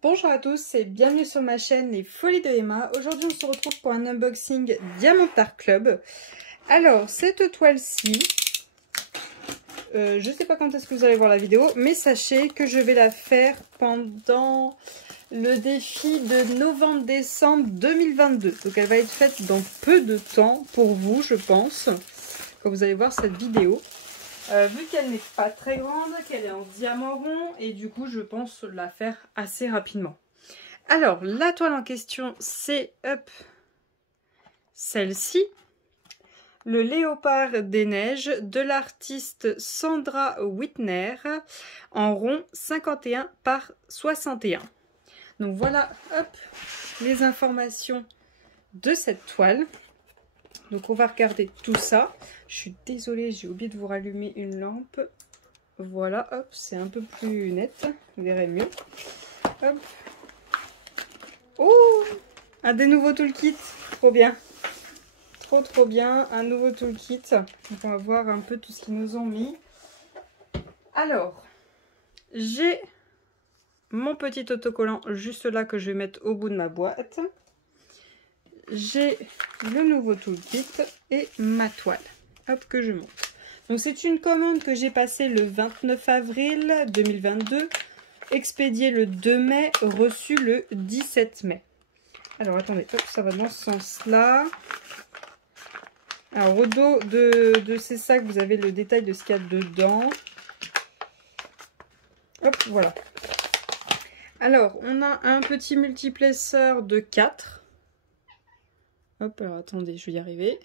Bonjour à tous et bienvenue sur ma chaîne Les Folies de Emma. Aujourd'hui on se retrouve pour un unboxing Diamond Art Club. Alors cette toile-ci, je sais pas quand est-ce que vous allez voir la vidéo, mais sachez que je vais la faire pendant le défi de novembre-décembre 2022. Donc elle va être faite dans peu de temps pour vous, je pense, quand vous allez voir cette vidéo. Vu qu'elle n'est pas très grande, qu'elle est en diamant rond, et du coup je pense la faire assez rapidement. Alors la toile en question c'est celle-ci, le léopard des neiges de l'artiste Sandra Whitner en rond 51 par 61. Donc voilà les informations de cette toile. Donc on va regarder tout ça. Je suis désolée, j'ai oublié de vous rallumer une lampe. Voilà, hop, c'est un peu plus net. Vous verrez mieux. Hop. Oh, un des nouveaux toolkits. Trop bien. Trop bien. Un nouveau toolkit. Donc on va voir un peu tout ce qu'ils nous ont mis. Alors, j'ai mon petit autocollant juste là que je vais mettre au bout de ma boîte. J'ai le nouveau toolkit et ma toile, hop, que je monte. Donc c'est une commande que j'ai passée le 29 avril 2022, expédiée le 2 mai, reçue le 17 mai. Alors attendez, hop, ça va dans ce sens-là. Alors au dos de ces sacs, vous avez le détail de ce qu'il y a dedans. Hop, voilà. Alors on a un petit multiplesseur de 4. Hop, alors attendez, je vais y arriver.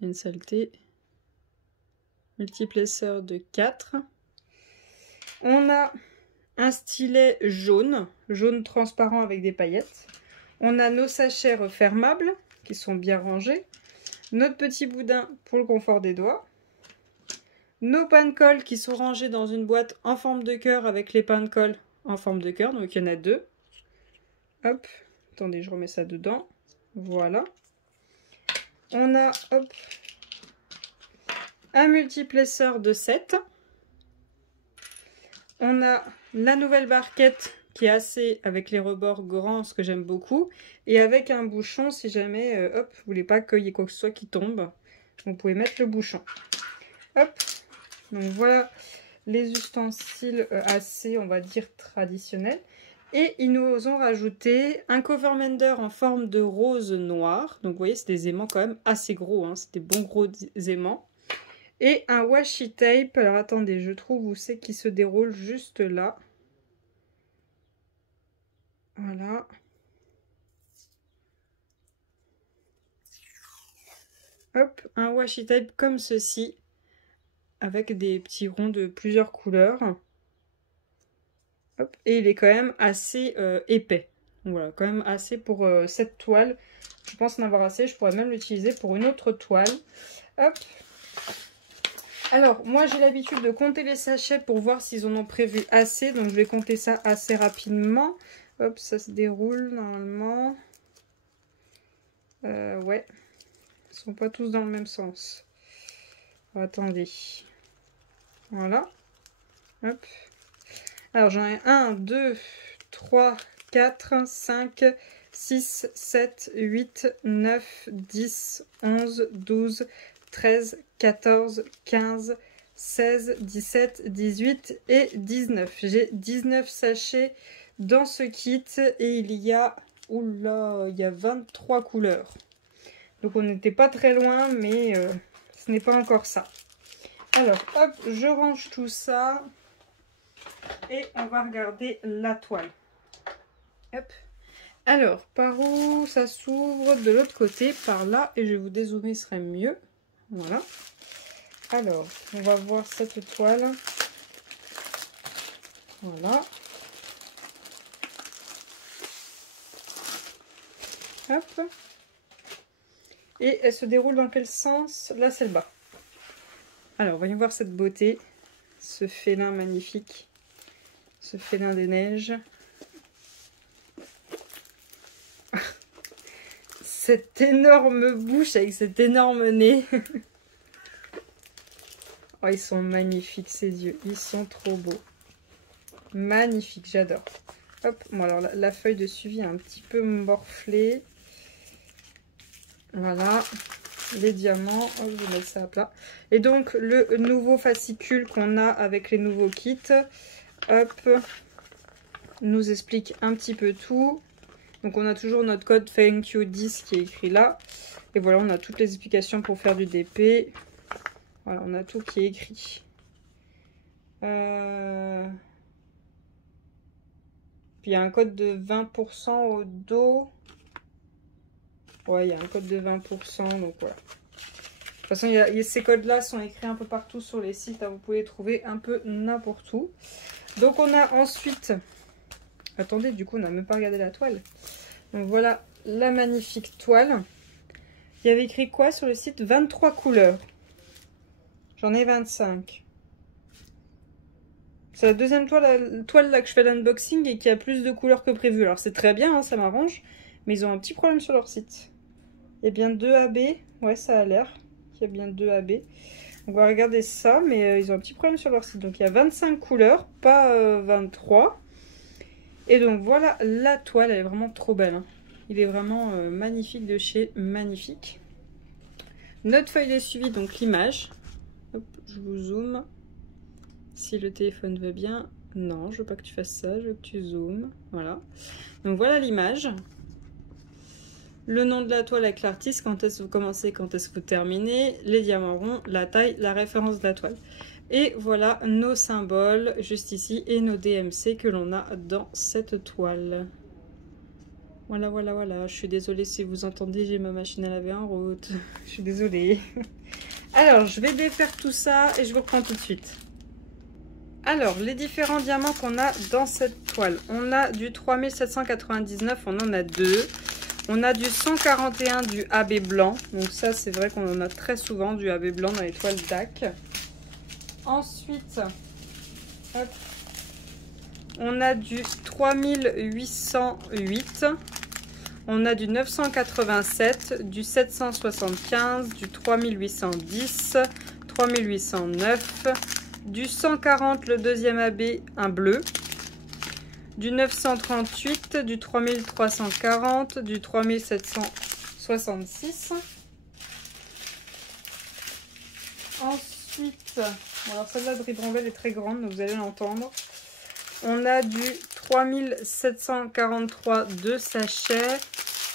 Il y a une saleté. Multiplesseur de 4. On a un stylet jaune, jaune transparent avec des paillettes. On a nos sachets refermables qui sont bien rangés. Notre petit boudin pour le confort des doigts. Nos pains de colle qui sont rangés dans une boîte en forme de cœur avec les pains de colle en forme de cœur. Donc il y en a deux. Hop, attendez, je remets ça dedans. Voilà. On a un multiplesseur de 7. On a la nouvelle barquette qui est assez avec les rebords grands, ce que j'aime beaucoup. Et avec un bouchon si jamais vous voulez pas qu'il y ait quoi que ce soit qui tombe. Vous pouvez mettre le bouchon. Hop. Donc voilà les ustensiles assez, on va dire, traditionnels. Et ils nous ont rajouté un cover mender en forme de rose noir. Donc vous voyez, c'est des aimants quand même assez gros, hein. C'est des bons gros aimants. Et un washi tape. Alors attendez, je trouve où c'est qui se déroule juste là. Voilà. Hop, un washi tape comme ceci. Avec des petits ronds de plusieurs couleurs. Hop, et il est quand même assez épais. Donc voilà, quand même assez pour cette toile. Je pense en avoir assez. Je pourrais même l'utiliser pour une autre toile. Hop. Alors, moi j'ai l'habitude de compter les sachets pour voir s'ils en ont prévu assez. Donc je vais compter ça assez rapidement. Hop, ça se déroule normalement. Ouais. Ils sont pas tous dans le même sens. Attendez. Voilà. Hop. Alors j'en ai 1, 2, 3, 4, 5, 6, 7, 8, 9, 10, 11, 12, 13, 14, 15, 16, 17, 18 et 19. J'ai 19 sachets dans ce kit et il y a, oula, il y a 23 couleurs. Donc on n'était pas très loin, mais ce n'est pas encore ça. Alors hop, je range tout ça. Et on va regarder la toile. Hop. Alors, par où ça s'ouvre? De l'autre côté, par là. Et je vais vous dézoomer, ce serait mieux. Voilà. Alors, on va voir cette toile. Voilà. Hop. Et elle se déroule dans quel sens? Là, c'est le bas. Alors, voyons voir cette beauté. Ce félin magnifique. Ce félin des neiges. Cette énorme bouche avec cet énorme nez. Oh, ils sont magnifiques ces yeux. Ils sont trop beaux. Magnifiques, j'adore. Hop, bon alors la feuille de suivi est un petit peu morflée. Voilà, les diamants, oh, je vais mettre ça à plat. Et donc le nouveau fascicule qu'on a avec les nouveaux kits, hop, nous explique un petit peu tout. Donc on a toujours notre code Thank You 10 qui est écrit là. Et voilà, on a toutes les explications pour faire du DP. Voilà, on a tout qui est écrit. Puis il y a un code de 20% au dos. Ouais, il y a un code de 20%, donc voilà. De toute façon, ces codes-là sont écrits un peu partout sur les sites. Hein, vous pouvez les trouver un peu n'importe où. Donc on a ensuite... Attendez, du coup, on n'a même pas regardé la toile. Donc voilà la magnifique toile. Il y avait écrit quoi sur le site? 23 couleurs. J'en ai 25. C'est la deuxième toile là que je fais l'unboxing et qui a plus de couleurs que prévu. Alors c'est très bien, hein, ça m'arrange. Mais ils ont un petit problème sur leur site. Il y a bien 2 AB. Ouais, ça a l'air qu'il y a bien 2 AB. On va regarder ça, mais ils ont un petit problème sur leur site. Donc il y a 25 couleurs, pas 23. Et donc voilà la toile, elle est vraiment trop belle. Hein. Il est vraiment magnifique de chez Magnifique. Notre feuille de suivi, donc l'image. Hop, je vous zoome. Si le téléphone veut bien. Non, je veux pas que tu fasses ça, je veux que tu zoomes. Voilà. Donc voilà l'image. Le nom de la toile avec l'artiste, quand est-ce que vous commencez, quand est-ce que vous terminez, les diamants ronds, la taille, la référence de la toile. Et voilà nos symboles juste ici et nos DMC que l'on a dans cette toile. Voilà, voilà, voilà. Je suis désolée si vous entendez, j'ai ma machine à laver en route. Je suis désolée. Alors, je vais défaire tout ça et je vous reprends tout de suite. Alors, les différents diamants qu'on a dans cette toile. On a du 3799, on en a 2. On a du 141 du AB blanc. Donc ça, c'est vrai qu'on en a très souvent du AB blanc dans les toiles DAC. Ensuite, hop, on a du 3808. On a du 987, du 775, du 3810, 3809, du 140 le deuxième AB, un bleu, du 938, du 3340, du 3766. Ensuite, alors celle-là de Ribambelle est très grande, donc vous allez l'entendre. On a du 3743 de sachets,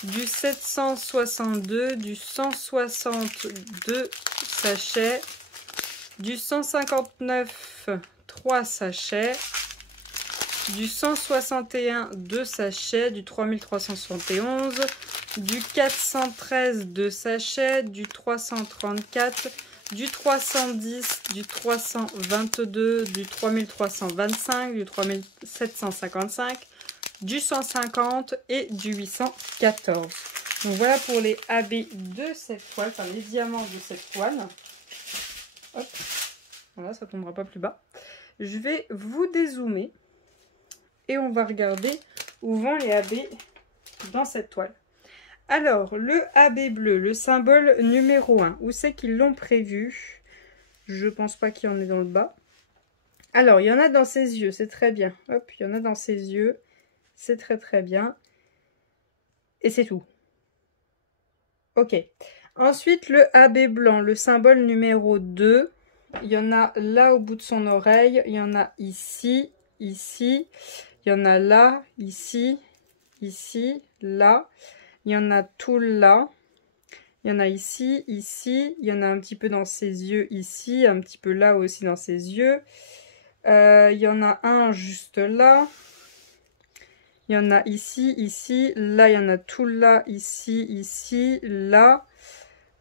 du 762, du 162 sachets, du 159 3 sachets, du 161 2 sachets, du 3371, du 413 2 sachets, du 334, du 310, du 322, du 3325, du 3755, du 150 et du 814. Donc voilà pour les AB de cette toile, enfin les diamants de cette toile. Hop, voilà, ça ne tombera pas plus bas. Je vais vous dézoomer et on va regarder où vont les AB dans cette toile. Alors, le AB bleu, le symbole numéro 1, où c'est qu'ils l'ont prévu? Je pense pas qu'il y en ait dans le bas. Alors, il y en a dans ses yeux, c'est très bien. Hop, il y en a dans ses yeux, c'est très très bien. Et c'est tout. Ok. Ensuite, le AB blanc, le symbole numéro 2. Il y en a là au bout de son oreille, il y en a ici, ici. Il y en a là, ici, ici, là. Il y en a tout là. Il y en a ici, ici. Il y en a un petit peu dans ses yeux ici. Un petit peu là aussi dans ses yeux. Il y en a un juste là. Il y en a ici, ici. Là, il y en a tout là, ici, ici, là.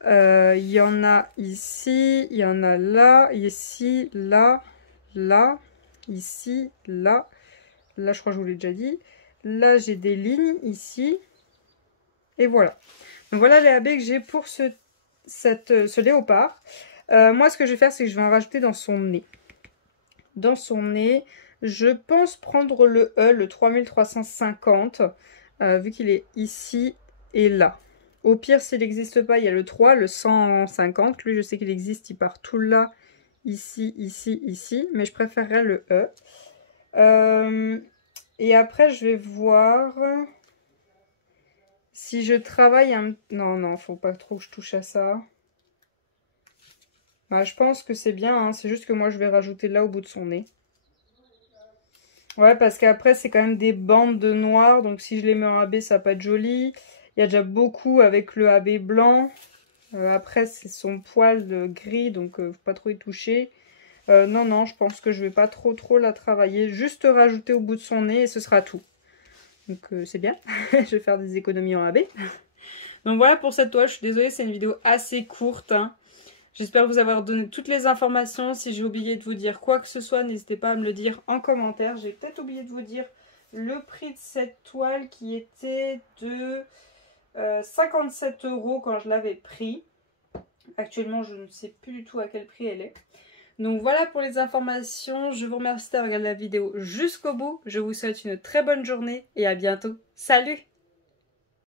Il y en a ici. Il y en a là, ici, là, là, ici, là. Là, je crois que je vous l'ai déjà dit. Là, j'ai des lignes ici. Et voilà. Donc voilà les AB que j'ai pour ce léopard. Moi, ce que je vais faire, c'est que je vais en rajouter dans son nez. Dans son nez, je pense prendre le E, le 3350, vu qu'il est ici et là. Au pire, s'il n'existe pas, il y a le 3, le 150. Lui, je sais qu'il existe, il part tout là, ici, ici, ici. Mais je préférerais le E. Et après, je vais voir si je travaille un... Non, faut pas trop que je touche à ça. Bah, je pense que c'est bien, hein. C'est juste que moi, je vais rajouter là au bout de son nez. Ouais, parce qu'après, c'est quand même des bandes de noir. Donc, si je les mets en AB, ça va pas être joli. Il y a déjà beaucoup avec le AB blanc. Après, c'est son poil gris, donc faut pas trop y toucher. Non, je pense que je vais pas trop la travailler. Juste rajouter au bout de son nez et ce sera tout. Donc c'est bien. Je vais faire des économies en AB. Donc voilà pour cette toile. Je suis désolée, c'est une vidéo assez courte, hein. J'espère vous avoir donné toutes les informations. Si j'ai oublié de vous dire quoi que ce soit, n'hésitez pas à me le dire en commentaire. J'ai peut-être oublié de vous dire le prix de cette toile qui était de 57 € quand je l'avais pris. Actuellement, je ne sais plus du tout à quel prix elle est. Donc voilà pour les informations. Je vous remercie d'avoir regardé la vidéo jusqu'au bout. Je vous souhaite une très bonne journée et à bientôt. Salut!